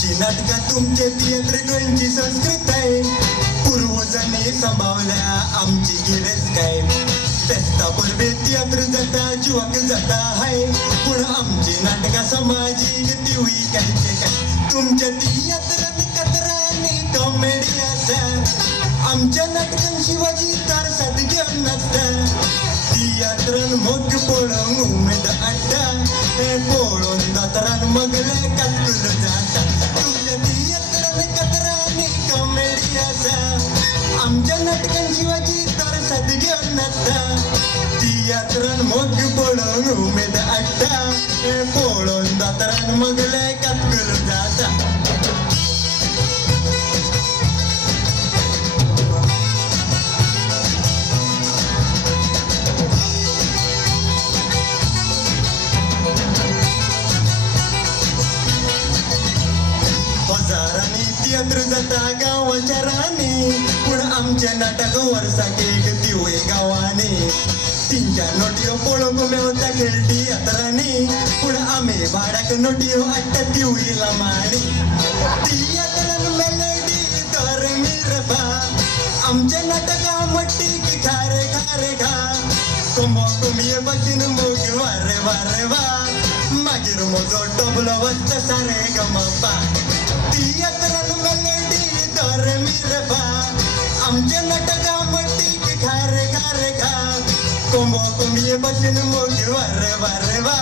आमची नाटकं तुमचे थिएटर संस्कृत आहे. पूर्वजांनी सांभाळल्या आमची गिरेस काय. फेस्ता पूर्वी थिएटर जाता जुवाक जाता हाय. पण आमची नाटकं सामाजिक दिवी कायचे काय. तुमच्या थिएटरात कचराने कॉमेडी असा. आमच्या नाटकां शिवाजी तर साथ घेऊन नसता. थिएटरान मोग पळोवंक उमेद हाडटा. हे पळोवन दोतोरान मगले कातून जाता. तुमच्या थिएटरान कचरांनी कॉमेडी आसा. आमच्या नाटकां शिवाजी तर साथ घेऊन नसता. थिएटरान मोग पळोवंक उमेद हाडटा. हे पळोवन दोतोरान मगले कातून जाता. थिएटर जाता गावाच्या राणी. पण आमच्या नाटक वर्साक एक दिवे गावांनी. 3-4 नोटयो पळोवंक मेवता खेळ थिएटरांनी. पण आमी भाड्याक नोटयो हाडटा दिवी लामांनी. थिएटरान मेलोडी तर मिरबा. आमच्या नाटका म्हटी की खारे खारे खा. कोंबो कोंबये भाशेन मोग वारे वारे वा. मागीर म्हजो टोबलो वाजता सारे गमपा. थिएटरान मेलोडी तर मिरबा. आमच्या नाटका म्हटी की खारे खारे खा. कोंबो कोंबये भाशेन मोग वारे वारे वा.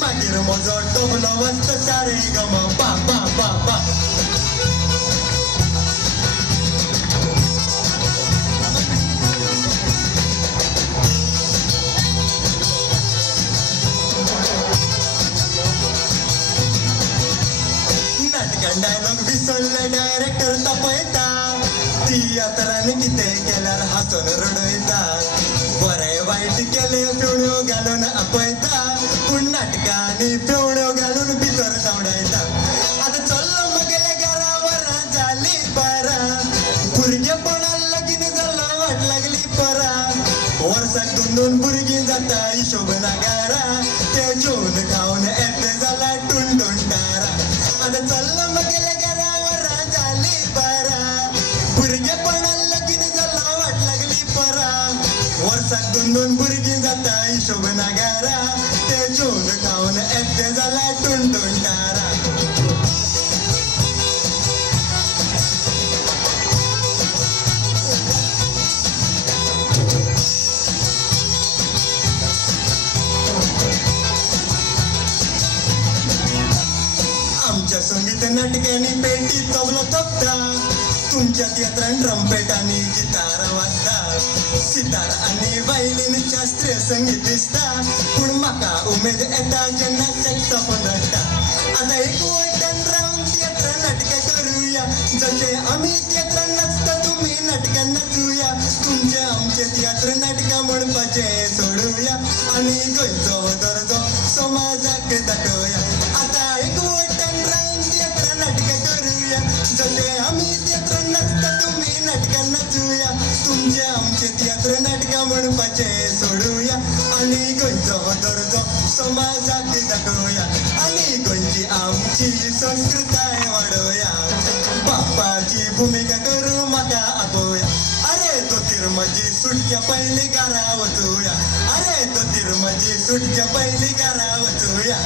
मागीर म्हजो टोबलो वाजता सारे गमपा पा पा पा. डायलॉग विसरले डायरेक्टर तापयता. थिएटरान कितें केल्यार हांसून रडयता. बरे वायट केले फेवण्यो घालून आपयता. पूण नाटकांनी फेवण्यो घालून भितर धांवडायता. आतां चल्लो मगेले घरा वरां जाली 12. भुरगेपणान लगीन जालो वाट लागली परा. वर्साक 2-2 भुरगीं जाता हिशोब नागारा. ते जेवन खावन येते जाला टुणटुणटारा. आतां चल्लो मगेले घरा वरां जाली 12. भुरगेपणान लगीन जालो वाट लागली परा. वर्साक 2-2 भुरगीं जाता हिशोब नागारा. ते जेवन खावन येते जाला टुणटुणटारा. आमच्या संगीत नाटकांनी पेटी तबलो तोपता. तुमच्या थिएटरान ट्रम्पेटांनी गिटार वाजता. सितार आनी वायलीन शास्त्रीय संगीत दिसता. पूण म्हाका उमेद येता जेन्ना सॅक्सोफोन रडटा. आतां एकवटान रावन थिएटरान नाटकां करुया. जशे आमी थिएटरान नाचता तुमी नाटकान नाचुया. तुमचे आमचे थिएटर नाटकां म्हणपाचे सोडुया. आनी गोंयचो दर्जो समाजाक दाखोवया. आतां एकवटान रावन थिएटरान नाटकां करुया. जशे आमी थिएटरान नाचता तुमी नाटकां नाचुया. तुमचे आमचे थिएटर नाटकां म्हणपाचे सोडुया. आनी गोंयचो दर्जो समाजाक दाखोवया. आनी गोंयची आमची संस्कृताय वाडोवया. बापाची भुमिका करूं म्हाका आपोवया. अरे दोतोर म्हजी सुटच्या पयलीं घरा वचुया. अरे दोतोर म्हजी सुटच्या पयलीं घरा वचुया.